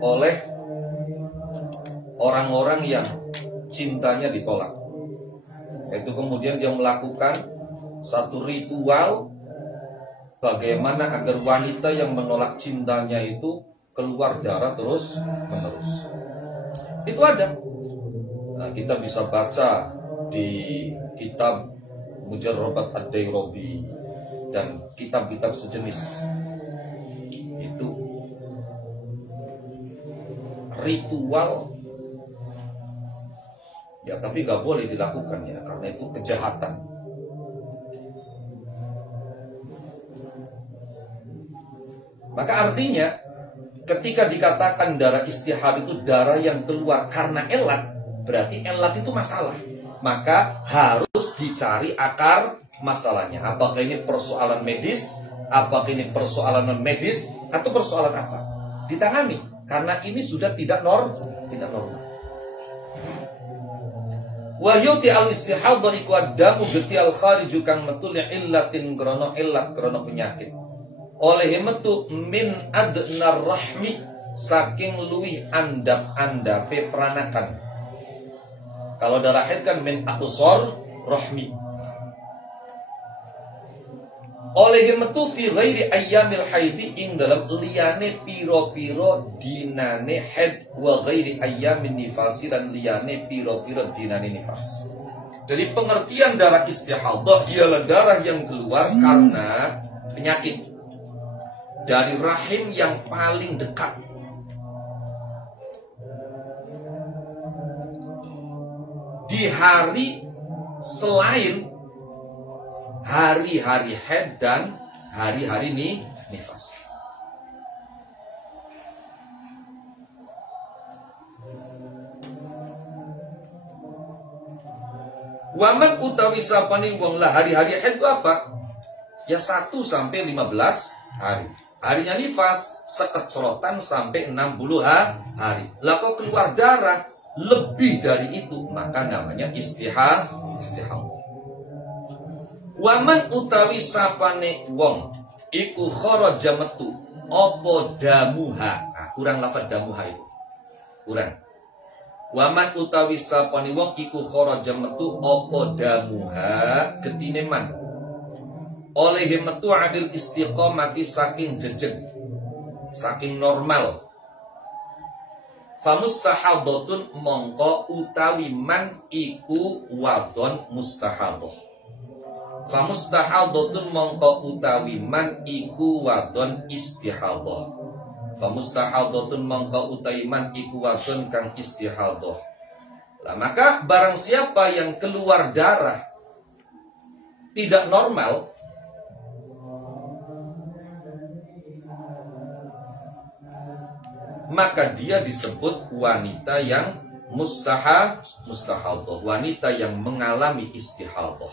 oleh orang-orang yang cintanya ditolak. Itu kemudian dia melakukan satu ritual bagaimana agar wanita yang menolak cintanya itu keluar darah terus menerus. Itu ada. Nah, kita bisa baca di kitab Mujarrabat Ad-Dairabi dan kitab-kitab sejenis. Itu ritual ya, tapi nggak boleh dilakukan ya, karena itu kejahatan. Maka artinya ketika dikatakan darah istihad itu darah yang keluar karena elat, berarti elat itu masalah. Maka harus dicari akar masalahnya. Apakah ini persoalan medis, apakah ini persoalan non medis, atau persoalan apa? Ditangani, karena ini sudah tidak normal. Wahyuti al-istihadha iku adamu geti al-khariju kang metulnya illatin krono illat krono penyakit. Oleh metu min adnar rahmi saking luwih andap-andape peranakan. Kalau darah haid kan min aqsar rahmi. Oleh metu fi ghairi ayyamil haidi ing dalam liyane piro-piro dinane haid wa ghairi ayyamin nifasi dan liyane piro-piro dinane nifas. Jadi pengertian darah istihadhah ialah darah yang keluar karena penyakit dari rahim yang paling dekat. Di hari selain hari-hari haid dan hari-hari nifas. Waman utawi sapani wong lah hari-hari haid itu apa? Ya 1 sampai 15 hari. Harinya nifas sekecrotan sampai 60 hari. Lah kok keluar darah lebih dari itu, maka namanya istihadhah. Waman utawi sapane wong iku kharaja metu apa damuha. Nah, kurang lafaz damuha itu. Kurang. Waman utawi sapane wong iku kharaja metu apa damuha getine man. Oleh metu adil istiqomati saking jejeg, saking normal. Famustahadhatun mongko utawi man iku wadon mustahadhah. Famustahadhatun mongko utawi man iku wadon istihadhah. Famustahadhatun mongko utawi man iku wadon kang istihadhah. Lah maka barang siapa yang keluar darah tidak normal, maka dia disebut wanita yang mustahadhah, wanita yang mengalami istihadhah.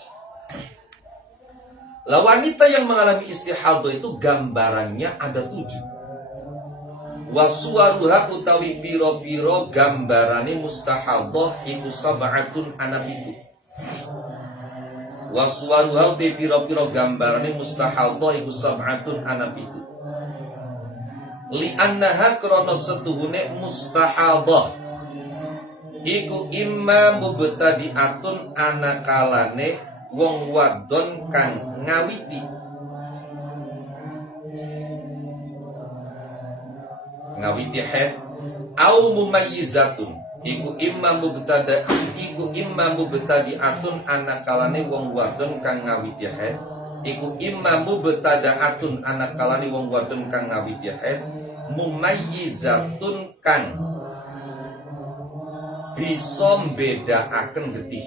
Lah wanita yang mengalami istihadhah itu gambarannya ada 7. Wasuwaruha utawi piro-piro gambarane mustahadhah iku sab'atun ana 7. Wasuwaruha utawi piro-piro gambarane mustahadhah iku sab'atun ana 7. Li'annaha krono setuhune mustahadhah iku imma mubtadi'atun anakalane wong wadon kang ngawiti haid au mumayyizatun iku imma mubtadi'atun anakalane wong wadon kang ngawiti haid iku imma mubtada'atun anakalane wong wadon kang ngawiti haid mumayyizatun kang bisa mbedakaken getih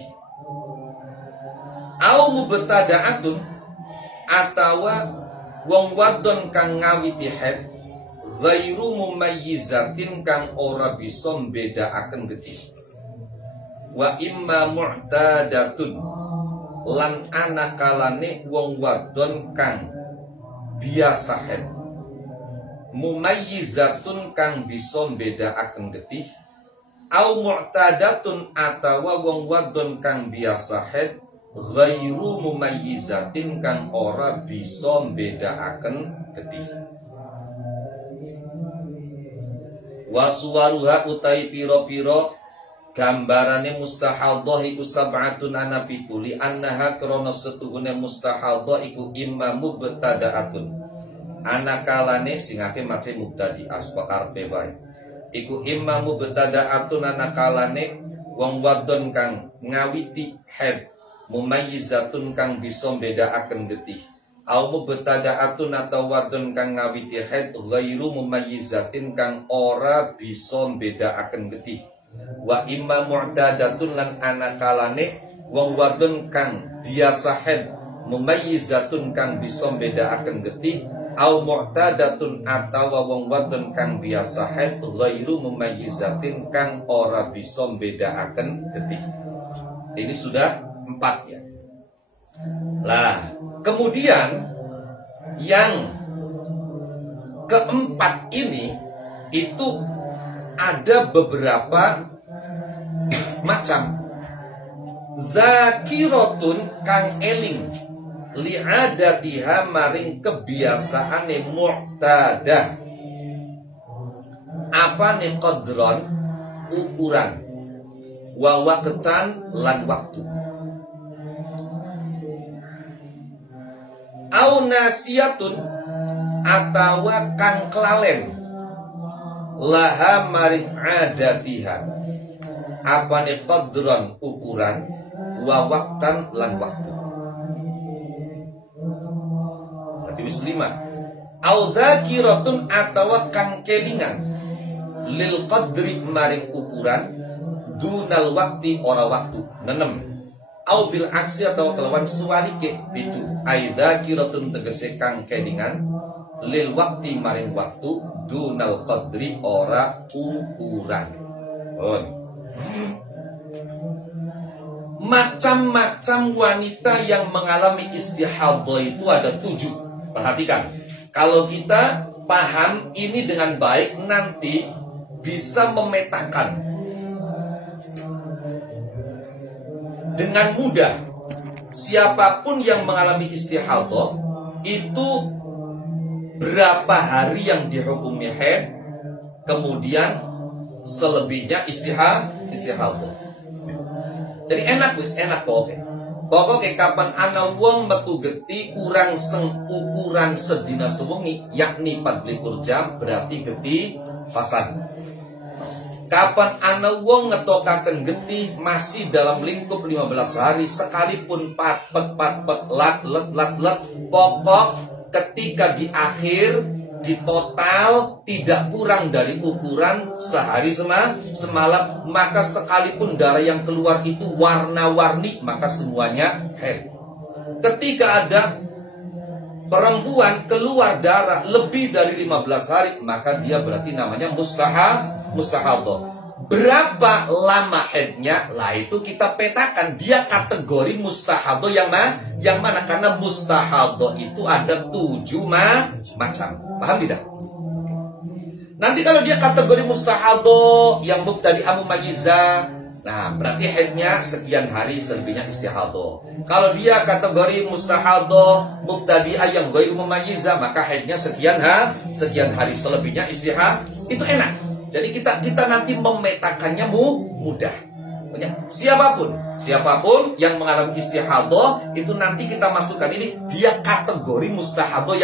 au mubtada'atun atawa wong wadon kang ngawiti haid ghairu mumayyizatin kang ora bisa mbedakaken getih wa imma mu'tadatun lan anakalane wong wadon kang biasa haid mumayyizatun kang bisa mbedakaken getih au mu'tadatun atawa wong wadon kang biasa haid ghairu mumayyizatin kang ora bisa mbedakaken getih. Wasuwaruha utai piro-piro gambarane mustahadhah iku sab'atun ana pitu li annaha krana setuhune mustahadhah iku imma mubtada'atun ana kalane sing akeh mace mubtadi asbaq arpe wae iku imma mubtada'atun ana kalane wong wadon kang ngawiti haid mumayyizatun kang bisa bedakaken getih au mubtada'atun atau wadon kang ngawiti haid ghairu mumayyizatin kang ora bisa bedakaken getih wa imma mu'tadatun lan anakalane wong wadon kang biasa haid mumayyizatun kang bisa bedakaken getih au mu'tadatun atawa wong wadon kang biasa haid ghairu mumayyizatin kang ora bisa bedakaken getih. Ini sudah 4 ya. Lah, kemudian yang keempat ini itu ada beberapa macam. Zakiratun kang eling li'adatiha maring kebiasaane mu'tadah. Apane qadron ukuran wa waqtan lan waktu. Au nasiyatun atawa kang kelalen laha maring adatiha apane qadron ukuran wa waqtan lan waktu. Berarti wis 5. Au dzakiratun atawa kang kelingan lil qadri maring ukuran dunal wakti ora waktu. 6. Au bil aksi atau kelawan suwalike itu aidza kiratun tegese kang kelingan lil wakti maring waktu dunal qadri ora ukuran. Macam-macam wanita yang mengalami istihadhah itu ada 7. Perhatikan, kalau kita paham ini dengan baik nanti bisa memetakan dengan mudah siapapun yang mengalami istihadhah itu berapa hari yang dihukumi haid, kemudian selebihnya istihadhah. Jadi enak pokoknya kapan ana wong metu geti kurang ukuran sedina sewengi yakni 24 jam berarti geti fasad. Kapan ana wong ngetokaken getih masih dalam lingkup 15 hari sekalipun patpet lat pokok ketika di akhir di total tidak kurang dari ukuran sehari semalam maka sekalipun darah yang keluar itu warna-warni maka semuanya haid. Ketika ada perempuan keluar darah lebih dari 15 hari maka dia berarti namanya mustahadhah. Berapa lama haidnya? Lah itu kita petakan dia kategori mustahadhah yang mana? Karena mustahadhah itu ada 7 macam. Paham tidak? Nanti kalau dia kategori mustahadhah yang mubtadi'ah mumayyizah, nah berarti haidnya sekian hari selebihnya istihadhah. Kalau dia kategori mustahadhah mubtadi'ah yang ghairu mumayyizah maka haidnya sekian hari selebihnya istihadhah. Itu enak. Jadi kita nanti memetakannya mudah. Siapapun yang mengalami istihadhah itu nanti kita masukkan ini dia kategori mustahadhah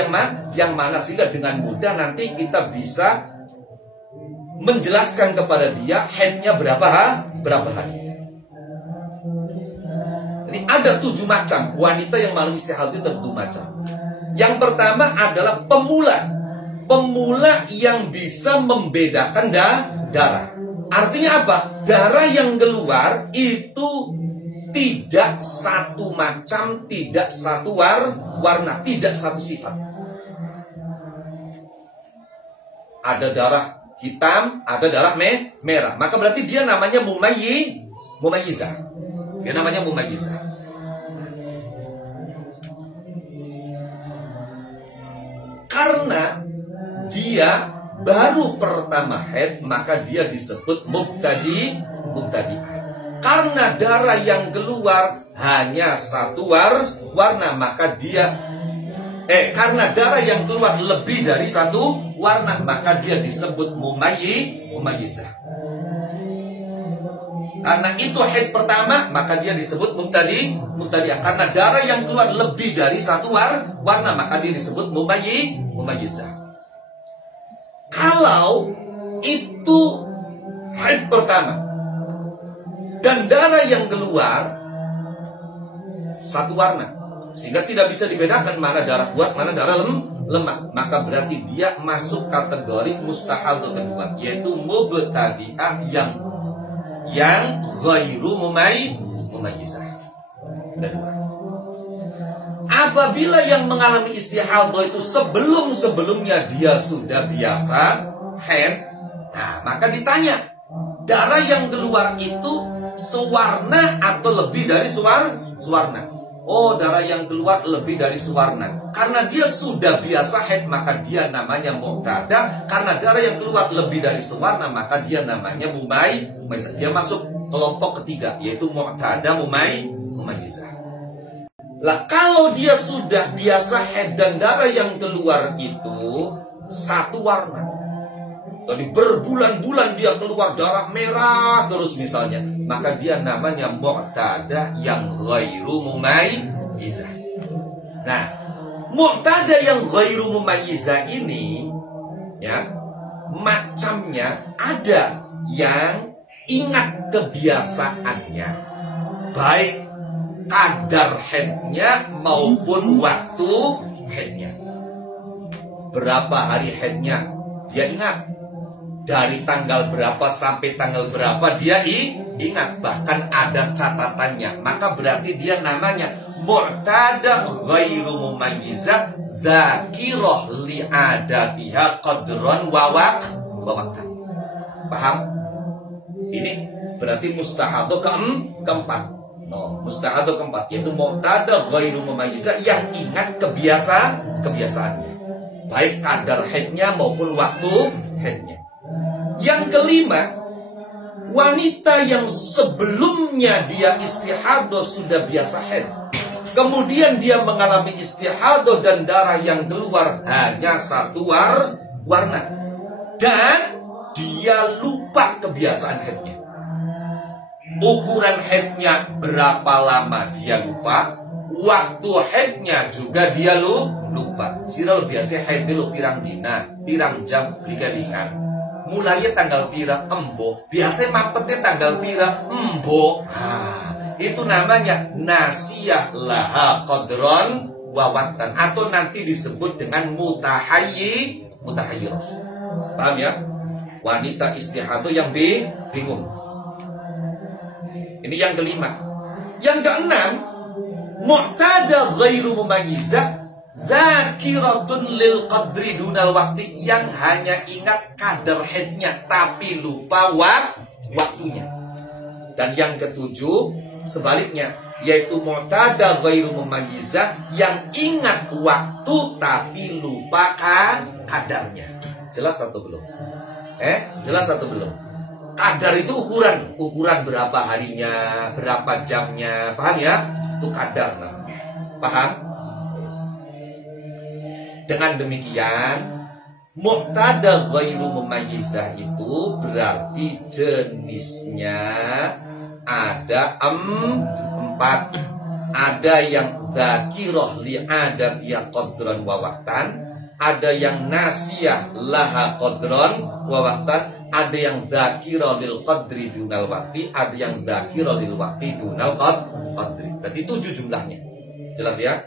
yang mana sehingga dengan mudah nanti kita bisa menjelaskan kepada dia haidnya berapa hari. Jadi ada 7 macam wanita yang mengalami istihadhah itu 7 macam. Yang pertama adalah pemula yang bisa membedakan darah. Artinya apa? Darah yang keluar itu tidak satu macam, tidak satu warna, tidak satu sifat. Ada darah hitam, ada darah merah. Maka berarti dia namanya mumayyizah. Dia namanya mumayyizah. Karena dia baru pertama haid maka dia disebut mubtadi'ah. Karena darah yang keluar hanya satu warna maka dia karena darah yang keluar lebih dari satu warna maka dia disebut mumayyizah. Karena itu haid pertama, maka dia disebut mubtadi'ah. Karena darah yang keluar lebih dari satu warna, maka dia disebut mumayyizah. Kalau itu haid pertama dan darah yang keluar satu warna, sehingga tidak bisa dibedakan mana darah kuat, mana darah lemah, maka berarti dia masuk kategori mustahadhah kedua, yaitu mubtadi'ah yang ghairu mumayyizah. Apabila yang mengalami istihadhah itu sebelumnya dia sudah biasa haid, nah maka ditanya, darah yang keluar itu sewarna atau lebih dari sewarna? Oh, darah yang keluar lebih dari sewarna. Karena dia sudah biasa haid, maka dia namanya mu'tadah. Karena darah yang keluar lebih dari sewarna, maka dia namanya mumayyizah. Dia masuk kelompok ketiga, yaitu mu'tadah mumayyizah. Lah, kalau dia sudah biasa haid dan darah yang keluar itu satu warna, tadi berbulan-bulan dia keluar darah merah terus misalnya, maka dia namanya mu'tadah yang ghairu mumayyizah. Nah, mu'tadah yang ghairu mumayyizah ini ya, macamnya ada yang ingat kebiasaannya, baik kadar haidnya maupun waktu haidnya. Berapa hari haidnya dia ingat, dari tanggal berapa sampai tanggal berapa dia ingat, bahkan ada catatannya. Maka berarti dia namanya mu'tadah ghairu mumayyizah dzakirah li'adatiha qadran wa waqtan. Paham? Ini berarti mustahadhah keempat. Mustahadhah keempat, yaitu mu'tadah ghairu mumayyizah yang ingat kebiasaannya, baik kadar haidnya maupun waktu haidnya. Yang kelima, wanita yang sebelumnya dia istihadhah sudah biasa haid, kemudian dia mengalami istihadhah dan darah yang keluar hanya satu warna, dan dia lupa kebiasaan haidnya. Ukuran haidnya berapa lama dia lupa, waktu haidnya juga dia lupa. Sira biasa haid dulu pirang dina, pirang jam, liga-ligan. Mulainya tanggal pira embo, biasa mampetnya tanggal pira embo. Itu namanya nasiyah laha qadron wa waqtan, atau nanti disebut dengan mutahayyirah. Paham ya? Wanita istihadhah yang bingung. Ini yang kelima. Yang keenam, mu'tadah ghairu mumayyizah dzakiratun lil qadri dunal waqti, yang hanya ingat kadar haidnya tapi lupa waktunya. Dan yang ketujuh, sebaliknya, yaitu mu'tadah ghairu mumayyizah yang ingat waktu tapi lupa kadarnya. Jelas atau belum? Jelas atau belum? Kadar itu ukuran berapa harinya, berapa jamnya, paham ya? Itu kadar namanya. Paham? Yes. Dengan demikian, mu'tadah ghairu mumayyizah itu berarti jenisnya ada empat. Ada yang dzakirah li'adatiyah qadran wa waqtan, ada yang nasiyah laha qadran wa waqtan, ada yang dzakirah lil qadri dunal waqti, ada yang dzakirah lil waqti dunal qadri. Berarti 7 jumlahnya. Jelas ya?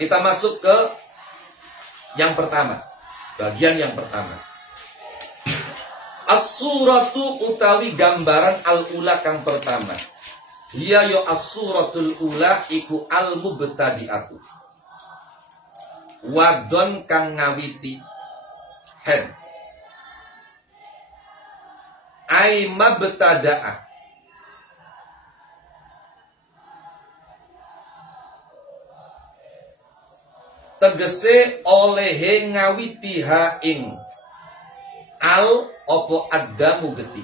Kita masuk ke yang pertama. Bagian yang pertama. As-suratu utawi gambaran al-ula kang pertama. Hiya yo as-suratul ula iku al-mubtadi'atu. Wadon kang ngawiti haid. Ai mabtada'a. Tegese olehe ngawiti ha ing al opo adamu geti.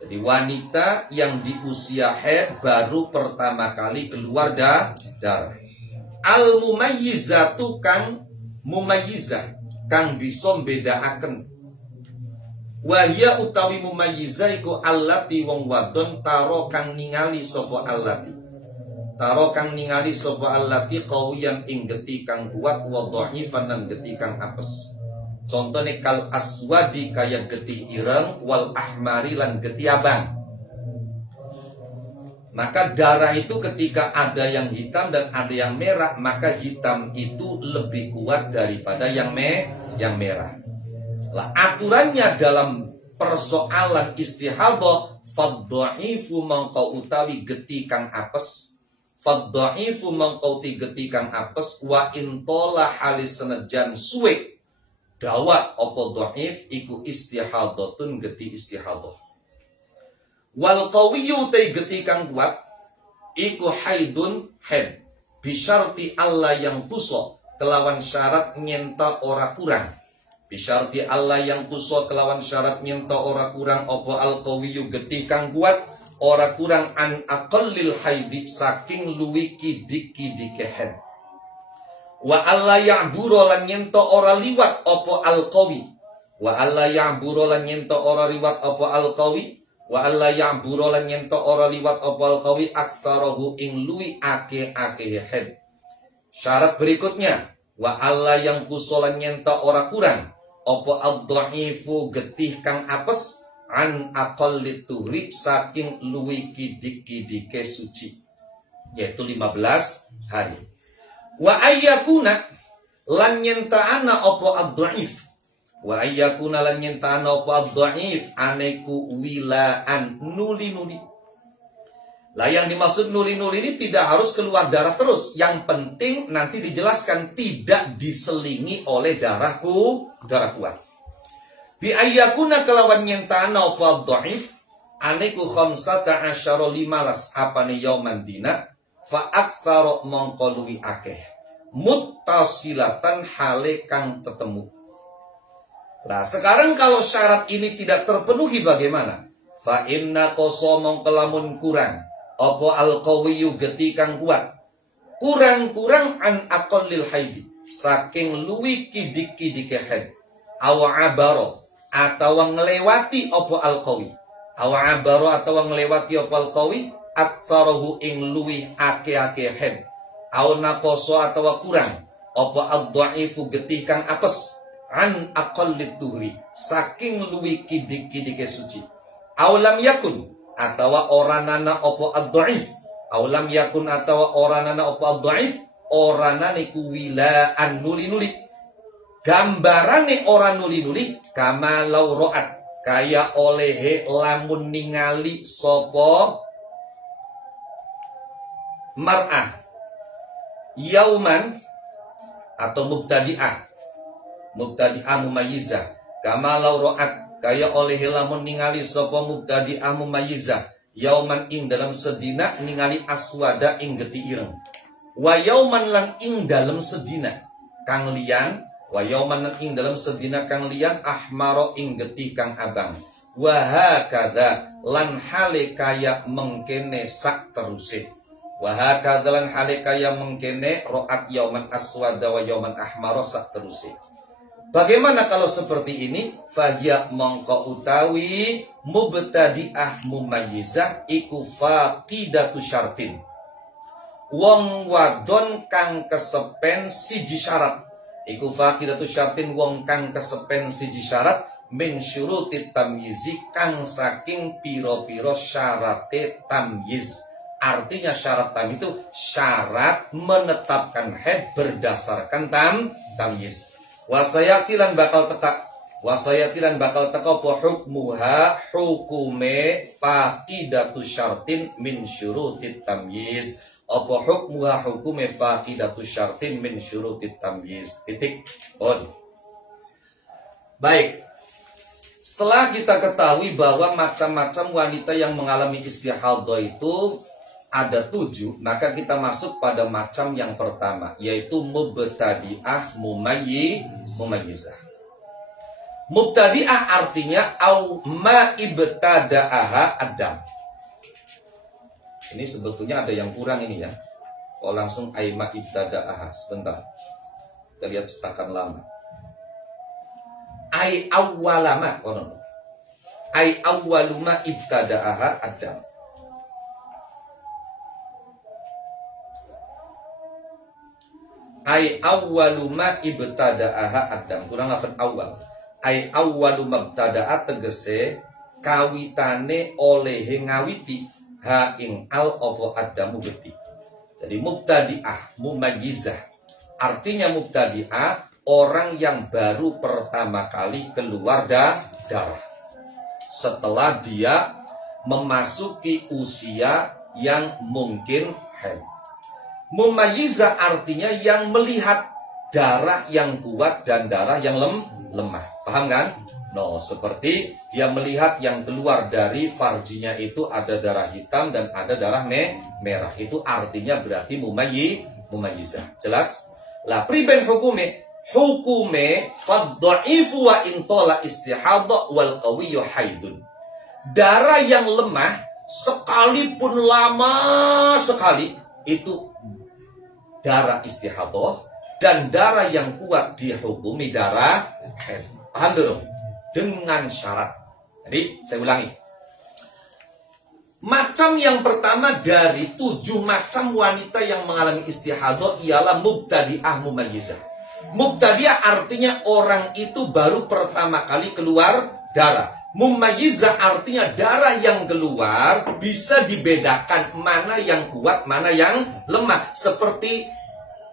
Jadi wanita yang di usia haid baru pertama kali keluar darah. Al mumayyizatu kang mumayyizah, kang bisa mbedakaken. Wahya utawi mumayyiza iku allati wong wadon taro kang ningali sapa allati. Taro kang ningali sapa allati qawiyan ing geti kang kuat wa dhaifan lan geti kang apes. Contohnya kal aswadi kaya getih ireng wal ahmari lan getih abang. Maka darah itu ketika ada yang hitam dan ada yang merah, maka hitam itu lebih kuat daripada yang merah. Lah aturannya dalam persoalan istihadah, fadha'ifu mangkau utawi getih kang apes. Fadha'ifu mangkau ti getih kang apes wa intola halis senajan suwe. Dawa apa dhaif iku istihadatun geti istihadah. Wal qawiyyu te geti kang kuat iku haidun haid bisyarti Allah yang puso kelawan syarat nyenta ora kurang. Bisyarti Allah yang puso kelawan syarat nyenta ora kurang apa al qawiyyu geti kang kuat ora kurang an aqallil haidi saking luwiki diki haid. Wa alla ya'buru lan nyento ora liwat apa al-qawi. Wa alla ya'buru lan nyento ora liwat apa al-qawi. Wa alla ya'buru lan nyento ora liwat apa al-qawi aktsarahu ing luwi ake-ake head. Syarat berikutnya, wa alla yang kusolan nyento ora kurang apa ad-dha'ifu getih kang apes an aqallit tuhri saking luwi kidik-kidike suci, yaitu 15 hari. Wa ayyakuna lan nyenta'ana apa ad-dha'if. Wa ayyakuna lan nyenta'ana apa ad-dha'if aneku wilaan nuli-nuli. Lah yang dimaksud nuli-nuli ini tidak harus keluar darah terus. Yang penting nanti dijelaskan tidak diselingi oleh darah kuat. Bi ayyakuna kelawan nyenta'ana apa ad-dha'if aneku khamsata asyara 15 apane yauman dina fa aktsara mongko luwi akeh. Muttasilatan hale kang tetemu. Nah sekarang kalau syarat ini tidak terpenuhi bagaimana? Fa inna qasomong kelamun kurang apa al-qawiyyu geti kang kuat. Kurang-kurang an aqallil haidi saking luwi kidik-kidike haid. Awa abaro atau ngelewati apa al-qawi. Awa abaro atau ngelewati apa al-qawi aktsarahu ing luwi ake-ake haid. Au naqoso atau kurang apa ad-dha'ifu getih kang apes an aqallit tuhri saking luwi kidik-kidike suci. Au lam yakun atau oranana apa ad-dha'if. Au lam yakun atau oranana apa ad-dha'if oranane kuwilaan nuli-nuli. Gambarane orang nuli-nuli kama law ra'at kaya olehe lamun ningali sapa mar'ah yauman atau mubtadi'ah mumayyizah kama law ra'at kaya oleh lamun ningali sapa mubtadi'ah mumayyizah yauman ing dalam sedina ningali aswada ing geti ireng wa yauman lan ing dalam sedina kang liyan wa yauman lan ing dalam sedina kang liyan ahmaro ing geti kang abang wa hakadha lan hale kaya mengkene sak teruse. Wa hakadzalan halika yang mengkene ro'at yauman aswada wa yauman ahmara sak teruse. Bagaimana kalau seperti ini? Fahya mongko utawi mubtadi'ah mumayyizah iku faqidatu syartin. Wong wadon kang kesepen siji syarat. Iku faqidatu syartin wong kang kesepen siji syarat min syurutit tamyizi kang saking piro-piro syarate tamyiz. Artinya syarat tamyiz itu syarat menetapkan haid berdasarkan tamyiz. Wasayatilan bakal teka apa hukmuha hukume faqidatu syartin min syurutit tamyiz. Apa hukmuha hukume faqidatu syartin min syurutit tamyiz. Titik. On. Baik. Setelah kita ketahui bahwa macam-macam wanita yang mengalami istihadah itu ada 7, maka kita masuk pada macam yang pertama, yaitu mubtadi'ah mumayyizah. Mubtadi'ah artinya au ma ibtada'aha adam. Ini sebetulnya ada yang kurang ini ya. Langsung aima ibtada'aha. Sebentar. Kita lihat cetakan lama. Ai awwalama kono. Ai awwaluma ibtada'aha Adam. Ai awwaluma ibtada'aha Adam. Kurang lafaz awal. Ai awwaluma ibtada'a tegese kawitane oleh ngawiti ha ing al opo Adamu geti. Jadi mubtadi'ah, mumayyizah. Artinya mubtadi'ah orang yang baru pertama kali keluar darah. Setelah dia memasuki usia yang mungkin haid. Mumayyiza artinya yang melihat darah yang kuat dan darah yang lemah. Paham kan? No, seperti dia melihat yang keluar dari farjinya itu ada darah hitam dan ada darah merah. Itu artinya berarti mumayyiza. Jelas? Lah priben hukume? Hukume fadha'ifu wa intola istihadha wal qawiyyu haidun. Darah yang lemah sekalipun lama sekali itu darah istihadha, dan darah yang kuat dihukumi darah haid. Paham dulu? Dengan syarat. Jadi saya ulangi. Macam yang pertama dari 7 macam wanita yang mengalami istihadha ialah mubtadi'ah mumayyizah. Mubtadi'ah artinya orang itu baru pertama kali keluar darah. Mumayyizah artinya darah yang keluar bisa dibedakan mana yang kuat, mana yang lemah. Seperti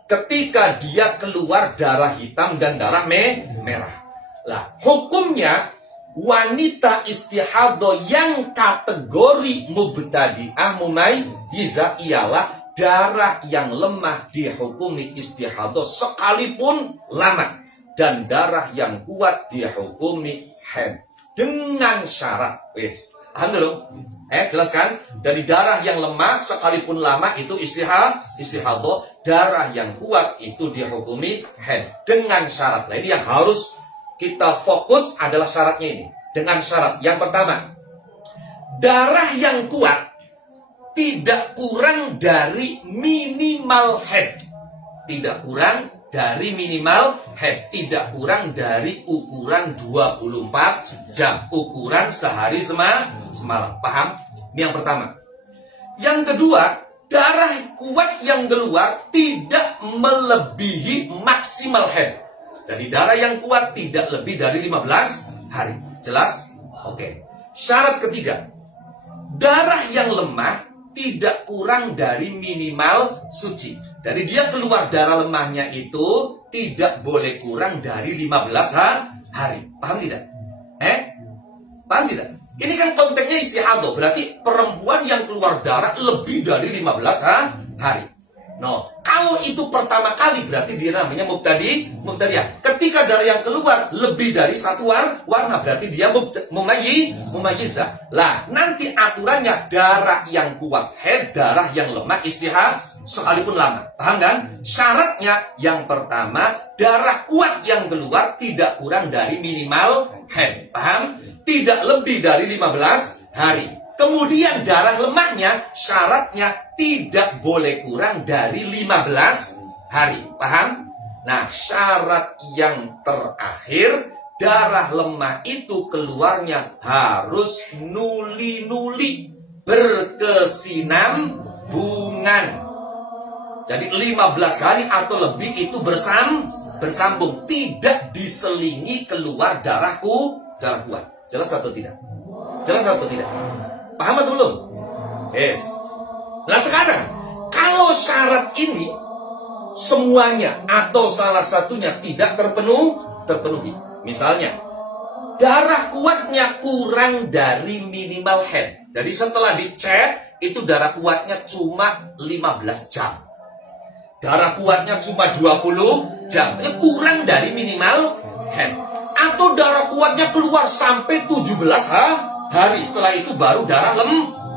ketika dia keluar darah hitam dan darah merah. Lah, hukumnya wanita istihadha yang kategori mubtadi'ah mumayyizah ialah darah yang lemah dihukumi istihadha sekalipun lama, dan darah yang kuat dihukumi haid dengan syarat. Wis, paham dulu? Jelaskan. Dari darah yang lemah sekalipun lama itu istihadha, darah yang kuat itu dihukumi haid dengan syarat. Nah, ini yang harus kita fokus adalah syaratnya ini. Dengan syarat yang pertama, darah yang kuat tidak kurang dari minimal haid. Tidak kurang dari minimal haid. Tidak kurang dari ukuran 24 jam. Ukuran sehari semalam. Paham? Ini yang pertama. Yang kedua, darah kuat yang keluar tidak melebihi maksimal haid. Jadi darah yang kuat tidak lebih dari 15 hari. Jelas? Oke. Syarat ketiga, darah yang lemah tidak kurang dari minimal suci. Dari dia keluar darah lemahnya itu tidak boleh kurang dari 15 hari. Paham tidak? Paham tidak? Ini kan konteksnya istihadha, berarti perempuan yang keluar darah lebih dari 15 hari. No, kalau itu pertama kali berarti dia namanya mubtadi'ah. Ketika darah yang keluar lebih dari satu warna berarti dia mumayyizah. Lah, nanti aturannya darah yang kuat haid, darah yang lemah istihadha sekalipun lama. Paham kan? Syaratnya yang pertama, darah kuat yang keluar tidak kurang dari minimal haid. Paham? Tidak lebih dari 15 hari. Kemudian darah lemahnya syaratnya tidak boleh kurang dari 15 hari. Paham? Nah, syarat yang terakhir, darah lemah itu keluarnya harus nuli-nuli, berkesinambungan. Jadi 15 hari atau lebih itu bersambung, tidak diselingi keluar darah kuat. Jelas atau tidak? Jelas atau tidak? Paham atau belum? Yes. Nah sekarang, kalau syarat ini semuanya atau salah satunya tidak terpenuhi. Misalnya, darah kuatnya kurang dari minimal haid. Jadi setelah dicek, itu darah kuatnya cuma 15 jam. Darah kuatnya cuma 20 jam. Ya, kurang dari minimal haid. Atau darah kuatnya keluar sampai 17 hari. Setelah itu baru darah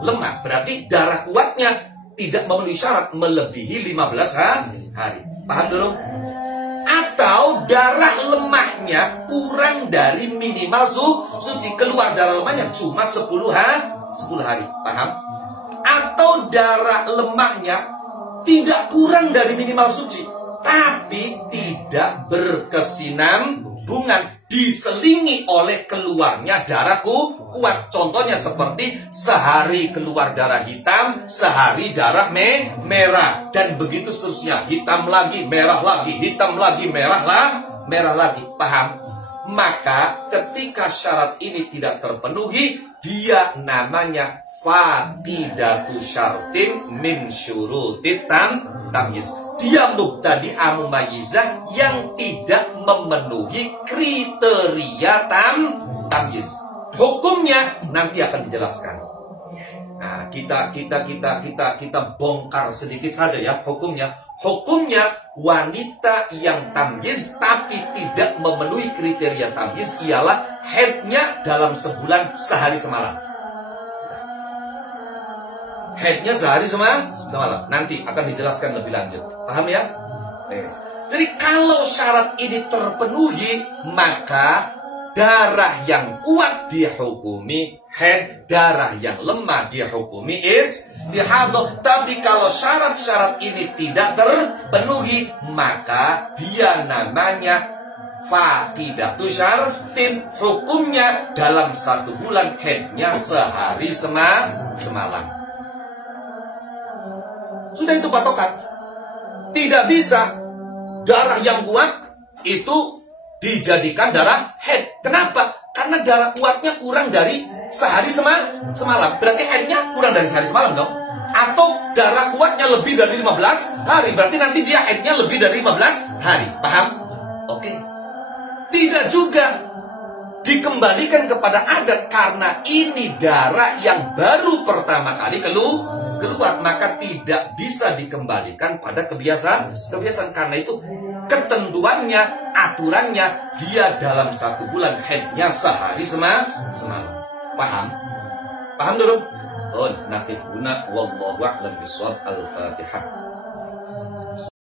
lemah. Berarti darah kuatnya tidak memenuhi syarat melebihi 15 hari. Paham dulu? Atau darah lemahnya kurang dari minimal suci. Keluar darah lemahnya cuma 10 hari. Paham? Atau darah lemahnya tidak kurang dari minimal suci, tapi tidak berkesinambungan. diselingi oleh keluarnya darahku kuat. Contohnya seperti sehari keluar darah hitam, sehari darah merah, dan begitu seterusnya. Hitam lagi, merah lagi, hitam lagi, merah lagi. Paham? Maka ketika syarat ini tidak terpenuhi, dia namanya fatidatu syartin min syurutit tamyiz. Dia mubtadi'ah mumayyizah yang tidak memenuhi kriteria tamyiz. Hukumnya nanti akan dijelaskan. Nah, kita bongkar sedikit saja ya hukumnya. Hukumnya wanita yang tamyiz tapi tidak memenuhi kriteria tamyiz ialah haidnya dalam sebulan sehari semalam. Haidnya sehari semalam. Nanti akan dijelaskan lebih lanjut. Paham ya? Yes. Jadi kalau syarat ini terpenuhi, maka darah yang kuat dihukumi haid, darah yang lemah dihukumi istihadah. Tapi kalau syarat-syarat ini tidak terpenuhi, maka dia namanya fatidatu syartin. Hukumnya dalam 1 bulan haidnya sehari semalam. Sudah itu patokan. Tidak bisa darah yang kuat itu dijadikan darah haid. Kenapa? Karena darah kuatnya kurang dari sehari semalam. Berarti haidnya kurang dari sehari semalam dong. Atau darah kuatnya lebih dari 15 hari. Berarti nanti dia haidnya lebih dari 15 hari. Paham? Oke. Tidak juga dikembalikan kepada adat karena ini darah yang baru pertama kali keluar, maka tidak bisa dikembalikan pada kebiasaan. Karena itu ketentuannya, aturannya, dia dalam 1 bulan haidnya sehari semalam. Paham? Paham dulu? Oh, natif guna wallahu a'lam bishawab. Al-Fatihah.